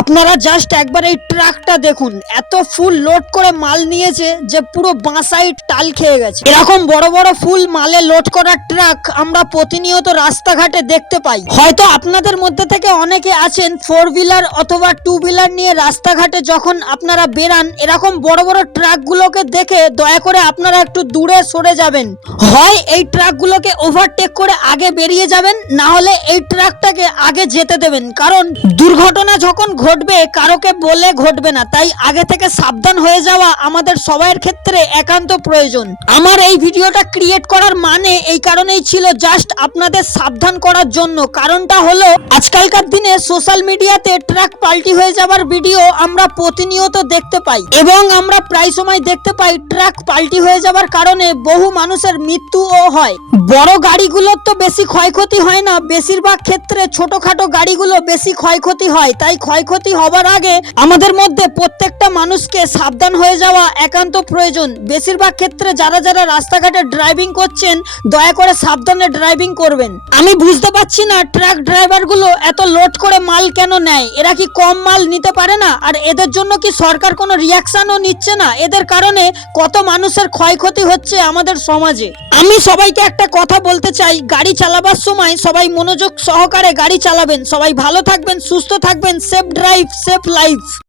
আপনারা জাস্ট একবার এই ট্রাকটা দেখুন, এত ফুল লোড করে মাল নিয়েছে যে পুরো বাঁ টাল খেয়ে গেছে। এরকম বড় বড় ফুল মালে লোড করা ট্রাক আমরা প্রতিনিয়ত রাস্তাঘাটে দেখতে পাই। হয়তো আপনাদের মধ্যে থেকে অনেকে আছেন 4 হুইলার অথবা 2 হুইলার নিয়ে রাস্তাঘাটে যখন আপনারা বেরান, এরকম বড় বড় ট্রাকগুলোকে দেখে দয়া করে আপনারা একটু দূরে সরে যাবেন। হয় এই ট্রাকগুলোকে ওভারটেক করে আগে বেরিয়ে যাবেন, না হলে এই ট্রাকটাকে আগে যেতে দেবেন। কারণ দুর্ঘটনা যখন ঘটবে কারোকে বলে ঘটবে না, তাই আগে থেকে সাবধান হয়ে যাওয়া আমাদের সবার ক্ষেত্রে একান্ত প্রয়োজন। আমার এই ভিডিওটা ক্রিয়েট করার মানে এই কারণেই ছিল, জাস্ট আপনাদের সাবধান করার জন্য। কারণটা হলো আজকালকার দিনে সোশ্যাল মিডিয়াতে ট্রাক পাল্টি হয়ে যাবার ভিডিও আমরা প্রতিনিয়ত দেখতে পাই, এবং আমরা প্রায় সময় দেখতে পাই ট্রাক পাল্টি হয়ে যাবার কারণে বহু মানুষের মৃত্যুও হয়। বড় গাড়িগুলোর তো বেশি ক্ষয়ক্ষতি হয় না, বেশিরভাগ ক্ষেত্রে ছোটখাটো গাড়িগুলো বেশি ক্ষয়ক্ষতি হয়। তাই ক্ষয়ক্ষতি হবার আগে আমাদের মধ্যে প্রত্যেকটা মানুষকে সাবধান হয়ে যাওয়া একান্ত প্রয়োজন। বেশিরভাগ ক্ষেত্রে যারা যারা রাস্তাঘাটে ড্রাইভিং করছেন, দয়া করে সাবধানে ড্রাইভিং করবেন। আমি বুঝতে পারছি না ট্রাক ড্রাইভারগুলো এত লোড করে মাল কেন নেয়। এরা কি কম মাল নিতে পারে না? আর এদের জন্য কি সরকার কোনো রিয়াকশনও নিচ্ছে না? এদের কারণে কত মানুষের ক্ষয়ক্ষতি হচ্ছে আমাদের সমাজে। আমি সবাইকে একটা কথা বলতে চাই, গাড়ি চালাবার সময় সবাই মনোযোগ সহকারে গাড়ি চালাবেন। সবাই ভালো থাকবেন, সুস্থ থাকবেন। Safe drive, safe life.